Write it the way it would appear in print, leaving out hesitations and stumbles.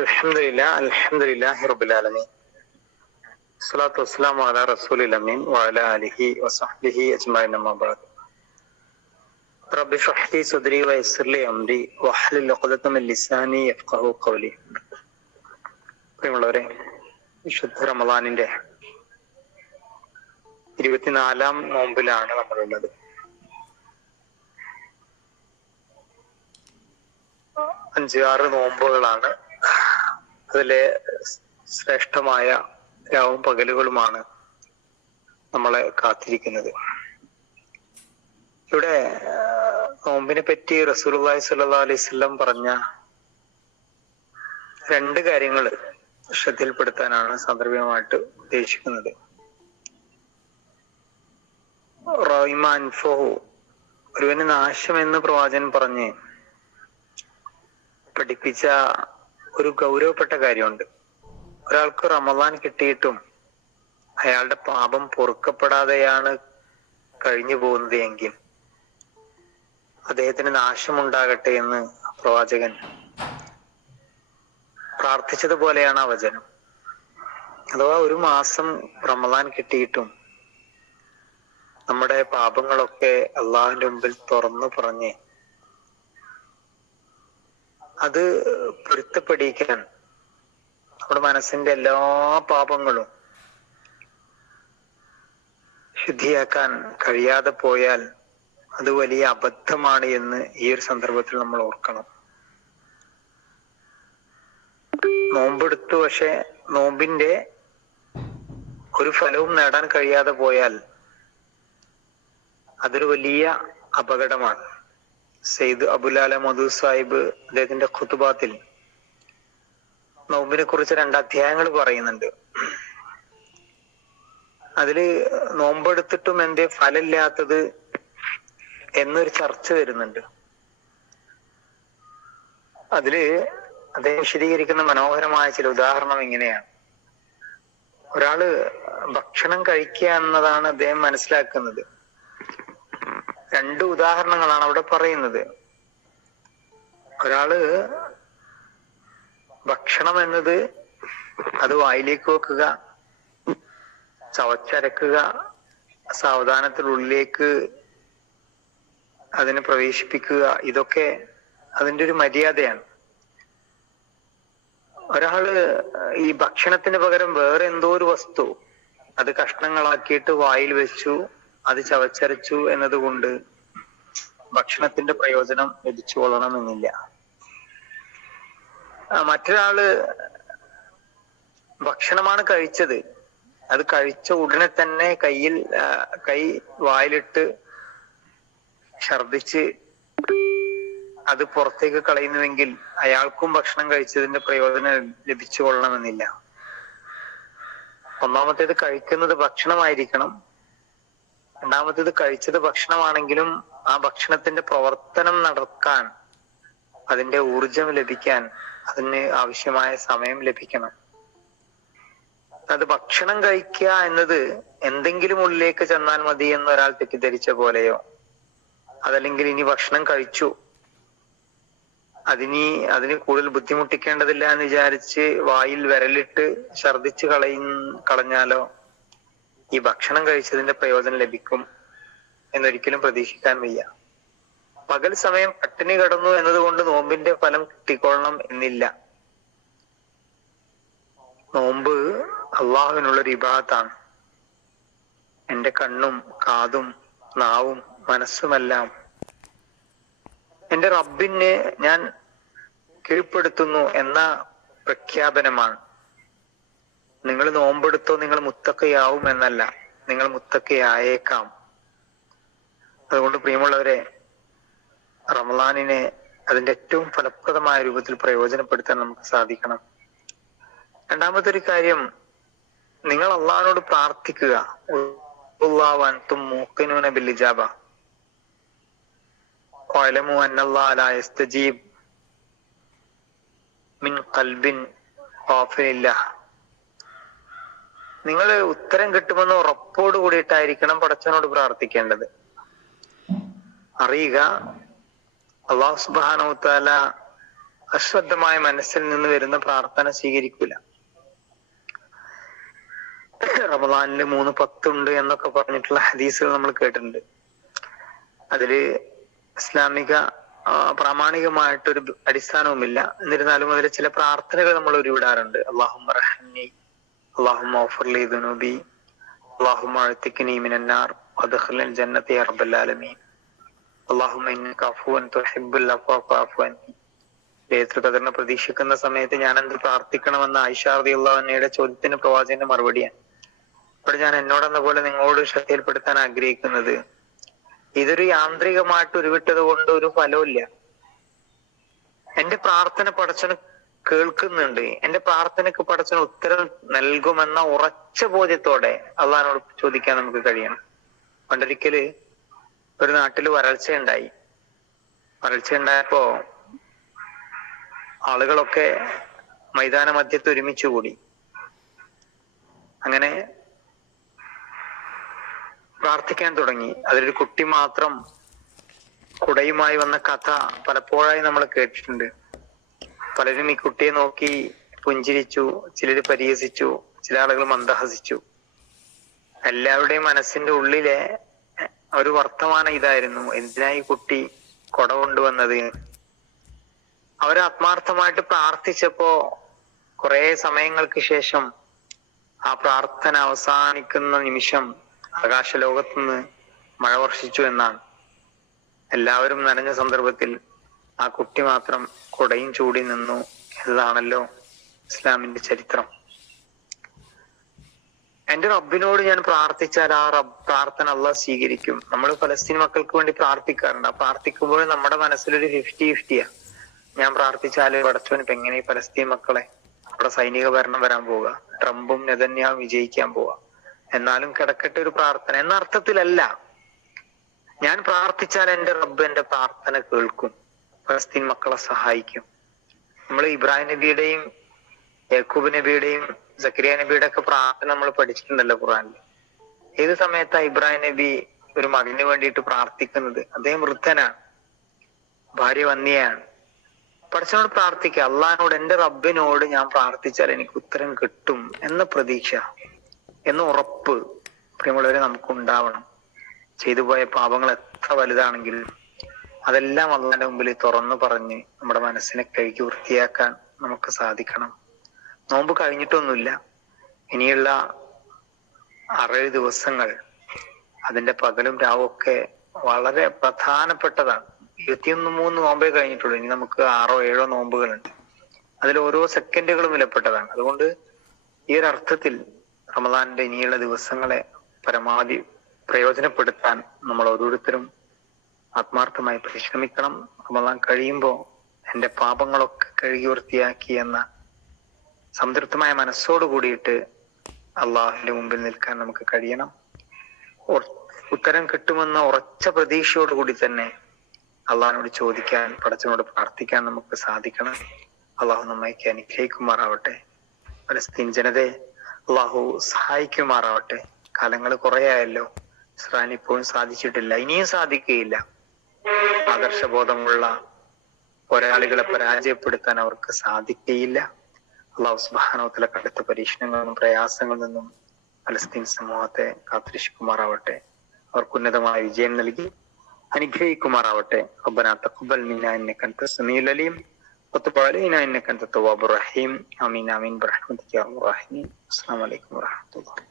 അൽഹംദുലില്ലാഹി റബ്ബിൽ ആലമീൻ. സ്വലാത്തു വസ്സലാമു അലാ റസൂലിൽ അമീൻ വഅലാ ആലിഹി വസഹ്ബിഹി അജ്മഈൻ. അമ്മാ ബഅദ്. റബ്ബി ഇശ്റഹ് ലി സദ്രി വയസ്സിർ ലി അംരി വഹ്ലുൽ ഉഖ്ദത മിൻ ലിസാനി യഫ്ഖഹു ഖൗലി. പ്രിയമുള്ളവരെ, വിശുദ്ധ റമളാനിന്റെ 24-ാം നോമ്പിലാണ് നമ്മളുള്ളത്. അഞ്ചാറ് നോമ്പുകളാണ്. അതിലെ ശ്രേഷ്ഠമായ രാവും പകലുകളുമാണ് നമ്മളെ കാത്തിരിക്കുന്നത്. ഇവിടെ നോമ്പിനെ പറ്റി റസൂലുള്ളാഹി സ്വല്ലല്ലാഹു അലൈഹി വസല്ലം പറഞ്ഞ 2 കാര്യങ്ങൾ ശ്രദ്ധയിൽപ്പെടുത്താനാണ് സാന്ദർഭികമായിട്ട് ഉദ്ദേശിക്കുന്നത്. റഹിമ അൻഫുഹു, ഒരുവന് നാശമെന്ന് പ്രവാചകൻ പറഞ്ഞ് പഠിപ്പിച്ച ഒരു ഗൗരവപ്പെട്ട കാര്യമുണ്ട്. ഒരാൾക്ക് റമളാൻ കിട്ടിയിട്ടും അയാളുടെ പാപം പൊറുക്കപ്പെടാതെയാണ് കഴിഞ്ഞു പോകുന്നത് എങ്കിൽ അദ്ദേഹത്തിന് നാശമുണ്ടാകട്ടെ എന്ന് പ്രവാചകൻ പ്രാർത്ഥിച്ചതുപോലെയാണ് ആ വചനം. അഥവാ ഒരു മാസം റമളാൻ കിട്ടിയിട്ടും നമ്മുടെ പാപങ്ങളൊക്കെ അള്ളാഹുവിന്റെ മുമ്പിൽ തുറന്നു പറഞ്ഞ് അത് പൊരുത്തപ്പെടിക്കാൻ, നമ്മുടെ മനസ്സിന്റെ എല്ലാ പാപങ്ങളും ശുദ്ധിയാക്കാൻ കഴിയാതെ പോയാൽ അത് വലിയ അബദ്ധമാണ് എന്ന് ഈ ഒരു സന്ദർഭത്തിൽ നമ്മൾ ഓർക്കണം. നോമ്പെടുത്തു, പക്ഷെ നോമ്പിന്റെ ഒരു ഫലവും നേടാൻ കഴിയാതെ പോയാൽ അതൊരു വലിയ അപകടമാണ്. സയ്യിദ് അബുലാല മധു സാഹിബ് അദ്ദേഹത്തിന്റെ ഖുതുബാത്തിൽ നോമ്പിനെ കുറിച്ച് 2 അധ്യായങ്ങൾ പറയുന്നുണ്ട്. അതില് നോമ്പെടുത്തിട്ടും എന്തേ ഫലമില്ലാത്തത് എന്നൊരു ചർച്ച വരുന്നുണ്ട്. അതില് അദ്ദേഹം വിശദീകരിക്കുന്ന മനോഹരമായ ചില ഉദാഹരണം ഇങ്ങനെയാണ്. ഒരാള് ഭക്ഷണം കഴിക്കുക എന്നതാണ് അദ്ദേഹം മനസ്സിലാക്കുന്നത്. 2 ഉദാഹരണങ്ങളാണ് അവിടെ പറയുന്നത്. ഒരാള് ഭക്ഷണം എന്നത് അത് വായിലേക്ക് വെക്കുക, ചവച്ചരക്കുക, സാവധാനത്തിനുള്ളിലേക്ക് അതിനെ പ്രവേശിപ്പിക്കുക, ഇതൊക്കെ അതിന്റെ ഒരു മര്യാദയാണ്. ഒരാള് ഈ ഭക്ഷണത്തിന് പകരം വേറെ എന്തോ ഒരു വസ്തു അത് കഷ്ണങ്ങളാക്കിയിട്ട് വായിൽ വെച്ചു, അത് ചവച്ചരച്ചു എന്നതുകൊണ്ട് ഭക്ഷണത്തിന്റെ പ്രയോജനം ലഭിച്ചു കൊള്ളണമെന്നില്ല. മറ്റൊരാള് ഭക്ഷണമാണ് കഴിച്ചത്, അത് കഴിച്ച ഉടനെ തന്നെ കൈ വായിലിട്ട് ഛർദിച്ച് അത് പുറത്തേക്ക് കളയുന്നുവെങ്കിൽ അയാൾക്കും ഭക്ഷണം കഴിച്ചതിന്റെ പ്രയോജനം ലഭിച്ചു കൊള്ളണമെന്നില്ല. ഒന്നാമത്തേത് കഴിക്കുന്നത് ഭക്ഷണമായിരിക്കണം. രണ്ടാമത്തേത് കഴിച്ചത് ഭക്ഷണമാണെങ്കിലും ആ ഭക്ഷണത്തിന്റെ പ്രവർത്തനം നടക്കാൻ, അതിന്റെ ഊർജം ലഭിക്കാൻ അതിന് ആവശ്യമായ സമയം ലഭിക്കണം. അത് ഭക്ഷണം കഴിക്കുക എന്നത് എന്തെങ്കിലും ഉള്ളിലേക്ക് ചെന്നാൽ മതി എന്നൊരാൾ തെറ്റിദ്ധരിച്ച പോലെയോ, അതല്ലെങ്കിൽ ഇനി ഭക്ഷണം കഴിച്ചു അതിന് കൂടുതൽ ബുദ്ധിമുട്ടിക്കേണ്ടതില്ല എന്ന് വിചാരിച്ച് വായിൽ വിരലിട്ട് ഛർദിച്ച് കളഞ്ഞാലോ ഈ ഭക്ഷണം കഴിച്ചതിന്റെ പ്രയോജനം ലഭിക്കും എന്നൊരിക്കലും പ്രതീക്ഷിക്കാൻ വയ്യ. പകൽ സമയം പട്ടിണി കിടന്നു എന്നതുകൊണ്ട് നോമ്പിന്റെ ഫലം കിട്ടിക്കൊള്ളണം എന്നില്ല. നോമ്പ് അള്ളാഹുവിനുള്ളൊരു ഇബാദത്താണ്. എന്റെ കണ്ണും കാതും നാവും മനസ്സുമെല്ലാം എന്റെ റബ്ബിനെ ഞാൻ കീഴ്പ്പെടുത്തുന്നു എന്ന പ്രഖ്യാപനമാണ്. നിങ്ങൾ നോമ്പെടുത്തോ നിങ്ങൾ മുത്തക്കയാവും എന്നല്ല, നിങ്ങൾ മുത്തക്കയായേക്കാം. അതുകൊണ്ട് പ്രിയമുള്ളവരെ, റമളാനിനെ അതിന്റെ ഏറ്റവും ഫലപ്രദമായ രൂപത്തിൽ പ്രയോജനപ്പെടുത്താൻ നമുക്ക് സാധിക്കണം. രണ്ടാമത്തെ ഒരു കാര്യം, നിങ്ങൾ അള്ളാഹിനോട് പ്രാർത്ഥിക്കുക. നിങ്ങൾ ഉത്തരം കിട്ടുമെന്ന് ഉറപ്പോട് കൂടിയിട്ടായിരിക്കണം പടച്ചവനോട് പ്രാർത്ഥിക്കേണ്ടത്. അറിയുക, അല്ലാഹു സുബ്ഹാനഹു വ തആല അശ്രദ്ധമായ മനസ്സിൽ നിന്ന് വരുന്ന പ്രാർത്ഥന സ്വീകരിക്കൂല. റമദാനില് 3 10 എന്നൊക്കെ പറഞ്ഞിട്ടുള്ള ഹദീസുകൾ നമ്മൾ കേട്ടിട്ടുണ്ട്. അതില് ഇസ്ലാമിക പ്രാമാണികമായിട്ടൊരു അടിസ്ഥാനവുമില്ല. എന്നിരുന്നാലും അതിൽ ചില പ്രാർത്ഥനകൾ നമ്മൾ ഉരുവിടാറുണ്ട്. അല്ലാഹുമ്മ റഹ്മനി, അല്ലാഹുമ്മ ഗ്ഫിർ ലി ദുനൂബി, അല്ലാഹുമ്മ അഅ്തിഖ്നി മിനന്നാർ വദ്ഖിൽനിൽ ജന്നത യാ റബ്ബൽ ആലമീൻ, അല്ലാഹുമ്മ ഇന്നക അഫ്വുൻ തുഹിബ്ബുൽ അഫ്വ ഫഅഫു അന്നി. ലൈലത്തുൽ ഖദറിനെ പ്രതീക്ഷിക്കുന്ന സമയത്ത് ഞാൻ എന്ത് പ്രാർത്ഥിക്കണമെന്ന ആയിഷ റളിയല്ലാഹു അൻഹയുടെ ചോദ്യത്തിന് പ്രവാചകന്റെ മറുപടിയാണ്. അപ്പോൾ ഞാൻ എന്നോടെന്ന പോലെ നിങ്ങളോട് ശ്രദ്ധയിൽപ്പെടുത്താൻ ആഗ്രഹിക്കുന്നത്, ഇതൊരു യാന്ത്രികമായിട്ട് ഉരുവിട്ടത് കൊണ്ട് ഒരു ഫലമില്ല. എന്റെ പ്രാർത്ഥന പടച്ചവന് കേൾക്കുന്നുണ്ട്, എന്റെ പ്രാർത്ഥനക്ക് പടച്ചവന് ഉത്തരം നൽകുമെന്ന ഉറച്ച ബോധ്യത്തോടെ അള്ളാഹിനോട് ചോദിക്കാൻ നമുക്ക് കഴിയണം. പണ്ടൊരിക്കല് ഒരു നാട്ടില് വരൾച്ചയുണ്ടായി. വരൾച്ചയുണ്ടായപ്പോ ആളുകളൊക്കെ മൈതാന മധ്യത്ത് ഒരുമിച്ച് കൂടി. അങ്ങനെ പ്രാർത്ഥിക്കാൻ തുടങ്ങി. അതിലൊരു കുട്ടി മാത്രം കുടയുമായി വന്ന കഥ പലപ്പോഴായി നമ്മൾ കേട്ടിട്ടുണ്ട്. പലരും ഈ കുട്ടിയെ നോക്കി പുഞ്ചിരിച്ചു, ചിലര് പരിഹസിച്ചു, ചില ആളുകൾ മന്ദഹസിച്ചു. എല്ലാവരുടെയും മനസ്സിന്റെ ഉള്ളിലെ ഒരു വർത്തമാനം ഇതായിരുന്നു, എന്തിനാ ഈ കുട്ടി കൊട കൊണ്ടുവന്നത്? അവരാത്മാർത്ഥമായിട്ട് പ്രാർത്ഥിച്ചപ്പോ കുറെ സമയങ്ങൾക്ക് ശേഷം ആ പ്രാർത്ഥന അവസാനിക്കുന്ന നിമിഷം ആകാശലോകത്തുനിന്ന് മഴ വർഷിച്ചു എന്നാണ്. എല്ലാവരും നനഞ്ഞ സന്ദർഭത്തിൽ ആ കുട്ടി മാത്രം കുടയും ചൂടി നിന്നു എന്നതാണല്ലോ ഇസ്ലാമിന്റെ ചരിത്രം. എന്റെ റബ്ബിനോട് ഞാൻ പ്രാർത്ഥിച്ചാൽ ആ പ്രാർത്ഥന അള്ളാഹ് സ്വീകരിക്കും. നമ്മൾ ഫലസ്തീൻ മക്കൾക്ക് വേണ്ടി പ്രാർത്ഥിക്കാറുണ്ട്. ആ പ്രാർത്ഥിക്കുമ്പോൾ നമ്മുടെ മനസ്സിലൊരു 50-50 ഞാൻ പ്രാർത്ഥിച്ചാല് പടച്ചവൻ ഇപ്പൊ എങ്ങനെ ഈ ഫലസ്തീൻ മക്കളെ, അവിടെ സൈനിക ഭരണം വരാൻ പോവുക, ട്രംപും നെതന്യാഹുവും വിജയിക്കാൻ പോവുക, എന്നാലും കിടക്കട്ടെ ഒരു പ്രാർത്ഥന എന്ന അർത്ഥത്തിലല്ല. ഞാൻ പ്രാർത്ഥിച്ചാൽ എന്റെ റബ്ബ് എന്റെ പ്രാർത്ഥന കേൾക്കും, ഫലസ്തീൻ മക്കളെ സഹായിക്കും. നമ്മൾ ഇബ്രാഹിം നബിയുടെയും യാക്കൂബ് നബിയുടെയും സക്കരിയ നബിയുടെ ഒക്കെ പ്രാർത്ഥന നമ്മൾ പഠിച്ചിട്ടുണ്ടല്ലോ ഖുർആനിൽ. ഏത് സമയത്താ ഇബ്രാഹിം നബി ഒരു മകന് വേണ്ടിയിട്ട് പ്രാർത്ഥിക്കുന്നത്? അദ്ദേഹം വൃദ്ധനാണ്, ഭാര്യ വന്യയാണ്. പടച്ചവനോട് പ്രാർത്ഥിക്കുക, അള്ളഹാനോട് എന്റെ റബ്ബിനോട് ഞാൻ പ്രാർത്ഥിച്ചാൽ എനിക്ക് ഉത്തരം കിട്ടും എന്ന പ്രതീക്ഷ, എന്ന ഉറപ്പ് പ്രിയമുള്ളവരെ നമുക്ക് ഉണ്ടാവണം. ചെയ്തു പോയ പാപങ്ങൾ എത്ര വലുതാണെങ്കിലും അതെല്ലാം അള്ളാന്റെ മുമ്പിൽ തുറന്നു പറഞ്ഞ് നമ്മുടെ മനസ്സിനെ കഴുകി വൃത്തിയാക്കാൻ നമുക്ക് സാധിക്കണം. നോമ്പ് കഴിഞ്ഞിട്ടൊന്നുമില്ല. ഇനിയുള്ള 6 ദിവസങ്ങൾ അതിന്റെ പകലും രാവും ഒക്കെ വളരെ പ്രധാനപ്പെട്ടതാണ്. 23 നോമ്പേ കഴിഞ്ഞിട്ടുള്ളൂ. ഇനി നമുക്ക് 6 7 നോമ്പുകളുണ്ട്. അതിൽ ഓരോ സെക്കൻഡുകളും വിലപ്പെട്ടതാണ്. അതുകൊണ്ട് ഈ ഒരു അർത്ഥത്തിൽ റമദാനിന്റെ ഇനിയുള്ള ദിവസങ്ങളെ പരമാവധി പ്രയോജനപ്പെടുത്താൻ നമ്മൾ ഓരോരുത്തരും ആത്മാർത്ഥമായി പരിശ്രമിക്കണം. റമദാൻ കഴിയുമ്പോൾ എന്റെ പാപങ്ങളൊക്കെ കഴുകി വൃത്തിയാക്കി എന്ന സംതൃപ്തമായ മനസ്സോട് കൂടിയിട്ട് അള്ളാഹുവിന്റെ മുമ്പിൽ നിൽക്കാൻ നമുക്ക് കഴിയണം. ഉത്തരം കിട്ടുമെന്ന ഉറച്ച പ്രതീക്ഷയോട് കൂടി തന്നെ അള്ളാഹിനോട് ചോദിക്കാൻ, പടച്ചവനോട് പ്രാർത്ഥിക്കാൻ നമുക്ക് സാധിക്കണം. അള്ളാഹു നമ്മയ്ക്ക് അനുഗ്രഹിക്കുമാറാവട്ടെ. ഫലസ്തീൻ ജനതയെ അള്ളാഹു സഹായിക്കുമാറാവട്ടെ. കാലങ്ങൾ കുറേയായല്ലോ, ഇസ്രായേലിന് ഇപ്പോഴും സാധിച്ചിട്ടില്ല, ഇനിയും സാധിക്കുകയില്ല. ആദർശബോധമുള്ള പോരാളികളെ പരാജയപ്പെടുത്താൻ അവർക്ക് സാധിക്കുകയില്ല. അള്ളാഹു സുബ്ഹാനഹു വ തആല കടുത്ത പരീക്ഷണങ്ങളിൽ നിന്നും പ്രയാസങ്ങളിൽ നിന്നും ഫലസ്തീൻ സമൂഹത്തെ കാത്തുരക്ഷിക്കുമാറാവട്ടെ. അവർക്ക് ഉന്നതമായ വിജയം നൽകി അനുഗ്രഹിക്കുമാറാവട്ടെ. റബ്ബനാ തഖബ്ബൽ മിന്നാ ഇന്നക അൻതസ് സമീഉൽ അലീം വതുബ് അലൈനാ ഇന്നക അൻതത് തവ്വാബുർ റഹീം. ആമീൻ ആമീൻ ബിറഹ്മതിക യാ അർഹമർ റഹീമീൻ. അസ്സലാമു അലൈക്കും വറഹ്മത്തുള്ളാഹി.